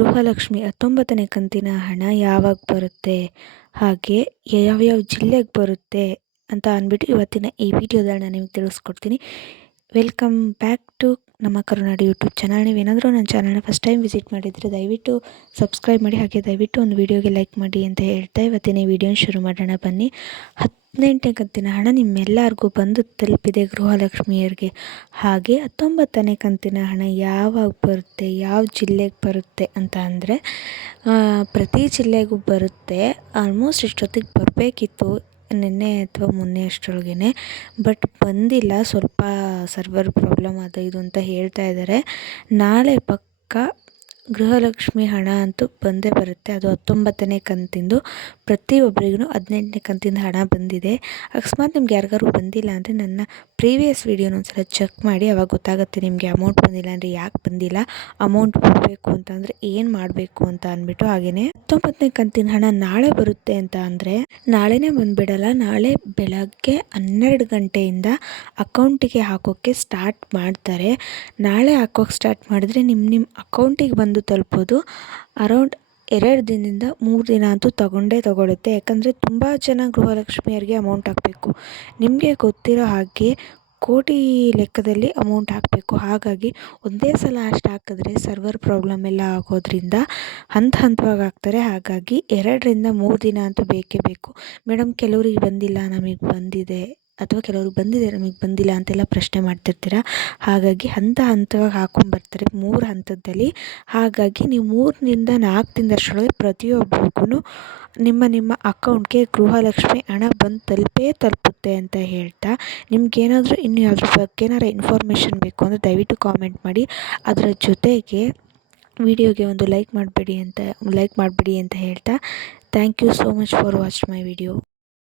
ಗೃಹಲಕ್ಷ್ಮಿ 19ನೇ ಕಂತಿನ ಹಣ ಯಾವಾಗ ಬರುತ್ತೆ, ಹಾಗೆ ಯಾವ್ಯಾವ ಜಿಲ್ಲೆಗೆ ಬರುತ್ತೆ ಅಂತ ಅಂದ್ಬಿಟ್ಟು ಇವತ್ತಿನ ಈ ವಿಡಿಯೋದಲ್ಲಿ ನಾನು ನಿಮಗೆ ತಿಳಿಸ್ಕೊಡ್ತೀನಿ. ವೆಲ್ಕಮ್ ಬ್ಯಾಕ್ ಟು ನಮ್ಮ ಕರುನಾಡು ಯೂಟ್ಯೂಬ್ ಚಾನಲ್. ನೀವೇನಾದರೂ ನನ್ನ ಚಾನಲ್ನ ಫಸ್ಟ್ ಟೈಮ್ ವಿಸಿಟ್ ಮಾಡಿದರೆ ದಯವಿಟ್ಟು ಸಬ್ಸ್ಕ್ರೈಬ್ ಮಾಡಿ, ಹಾಗೆ ದಯವಿಟ್ಟು ಒಂದು ವಿಡಿಯೋಗೆ ಲೈಕ್ ಮಾಡಿ ಅಂತ ಹೇಳ್ತಾ ಇವತ್ತಿನ ಈ ವಿಡಿಯೋನ ಶುರು ಮಾಡೋಣ ಬನ್ನಿ. 18ನೇ ಕಂತಿನ ಹಣ ನಿಮ್ಮೆಲ್ಲರಿಗೂ ಬಂದು ತಲುಪಿದೆ ಗೃಹಲಕ್ಷ್ಮಿಯರಿಗೆ. ಹಾಗೆ 19ನೇ ಕಂತಿನ ಹಣ ಯಾವಾಗ ಬರುತ್ತೆ, ಯಾವ ಜಿಲ್ಲೆಗೆ ಬರುತ್ತೆ ಅಂತ ಅಂದರೆ ಪ್ರತಿ ಜಿಲ್ಲೆಗೂ ಬರುತ್ತೆ. ಆಲ್ಮೋಸ್ಟ್ ಇಷ್ಟೊತ್ತಿಗೆ ಬರಬೇಕಿತ್ತು, ನಿನ್ನೆ ಅಥವಾ ಮೊನ್ನೆ ಅಷ್ಟರೊಳಗೇ, ಬಟ್ ಬಂದಿಲ್ಲ. ಸ್ವಲ್ಪ ಸರ್ವರ್ ಪ್ರಾಬ್ಲಮ್ ಅದು ಇದು ಅಂತ ಹೇಳ್ತಾ ಇದ್ದಾರೆ. ನಾಳೆ ಪಕ್ಕ ಗೃಹಲಕ್ಷ್ಮಿ ಹಣ ಅಂತೂ ಬಂದೇ ಬರುತ್ತೆ. ಅದು 19ನೇ ಕಂತಿಂದು. ಪ್ರತಿಯೊಬ್ಬರಿಗೂ 18ನೇ ಕಂತಿಂದ ಹಣ ಬಂದಿದೆ. ಅಕಸ್ಮಾತ್ ನಿಮ್ಗೆ ಯಾರಿಗಾರು ಬಂದಿಲ್ಲ ಅಂದರೆ ನನ್ನ ಪ್ರೀವಿಯಸ್ ವೀಡಿಯೋನ ಒಂದ್ಸಲ ಚೆಕ್ ಮಾಡಿ, ಅವಾಗ ಗೊತ್ತಾಗುತ್ತೆ ನಿಮಗೆ ಅಮೌಂಟ್ ಬಂದಿಲ್ಲ ಅಂದರೆ ಯಾಕೆ ಬಂದಿಲ್ಲ, ಅಮೌಂಟ್ ಬರಬೇಕು ಅಂತಂದರೆ ಏನು ಮಾಡಬೇಕು ಅಂತ ಅಂದ್ಬಿಟ್ಟು. ಹಾಗೆಯೇ 19ನೇ ಕಂತಿನ ಹಣ ನಾಳೆ ಬರುತ್ತೆ ಅಂತ ಅಂದರೆ ನಾಳೆನೇ ಬಂದುಬಿಡಲ್ಲ. ನಾಳೆ ಬೆಳಗ್ಗೆ 12 ಗಂಟೆಯಿಂದ ಅಕೌಂಟಿಗೆ ಹಾಕೋಕ್ಕೆ ಸ್ಟಾರ್ಟ್ ಮಾಡ್ತಾರೆ. ನಾಳೆ ಹಾಕೋಕ್ಕೆ ಸ್ಟಾರ್ಟ್ ಮಾಡಿದ್ರೆ ನಿಮ್ಮ ಅಕೌಂಟಿಗೆ ಬಂದು ತಲುಪೋದು ಅರೌಂಡ್ 2 ದಿನದಿಂದ 3 ದಿನ ಅಂತೂ ತಗೊಳುತ್ತೆ. ಯಾಕಂದರೆ ತುಂಬ ಜನ ಗೃಹಲಕ್ಷ್ಮಿಯರಿಗೆ ಅಮೌಂಟ್ ಹಾಕಬೇಕು. ನಿಮಗೆ ಗೊತ್ತಿರೋ ಹಾಗೆ ಕೋಟಿ ಲೆಕ್ಕದಲ್ಲಿ ಅಮೌಂಟ್ ಹಾಕಬೇಕು. ಹಾಗಾಗಿ ಒಂದೇ ಸಲ ಅಷ್ಟು ಹಾಕಿದ್ರೆ ಸರ್ವರ್ ಪ್ರಾಬ್ಲಮ್ ಎಲ್ಲ ಆಗೋದ್ರಿಂದ ಹಂತವಾಗಿ ಹಾಕ್ತಾರೆ. ಹಾಗಾಗಿ 2 ರಿಂದ 3 ದಿನ ಅಂತೂ ಬೇಕೇ ಬೇಕು. ಮೇಡಮ್ ಕೆಲವರಿಗೆ ಬಂದಿಲ್ಲ, ನಮಗೆ ಬಂದಿದೆ, ಅಥವಾ ಕೆಲವರು ಬಂದಿದೆ ನಮಗೆ ಬಂದಿಲ್ಲ ಅಂತೆಲ್ಲ ಪ್ರಶ್ನೆ ಮಾಡ್ತಿರ್ತೀರ. ಹಾಗಾಗಿ ಹಂತವಾಗಿ ಹಾಕ್ಕೊಂಬರ್ತಾರೆ 3 ಹಂತದಲ್ಲಿ. ಹಾಗಾಗಿ ನೀವು 3 ರಿಂದ 4 ದಿನದಷ್ಟರೊಳಗೆ ಪ್ರತಿಯೊಬ್ಬರಿಗೂ ನಿಮ್ಮ ಅಕೌಂಟ್ಗೆ ಗೃಹಲಕ್ಷ್ಮಿ ಹಣ ಬಂದು ತಲುಪುತ್ತೆ ಅಂತ ಹೇಳ್ತಾ, ನಿಮ್ಗೇನಾದರೂ ಇನ್ನು ಅದ್ರ ಬಗ್ಗೆ ಏನಾರು ಇನ್ಫಾರ್ಮೇಷನ್ ಬೇಕು ಅಂದರೆ ದಯವಿಟ್ಟು ಕಾಮೆಂಟ್ ಮಾಡಿ. ಅದರ ಜೊತೆಗೆ ವಿಡಿಯೋಗೆ ಒಂದು ಲೈಕ್ ಮಾಡಿಬಿಡಿ ಅಂತ ಹೇಳ್ತಾ, thank you so much for watch my video.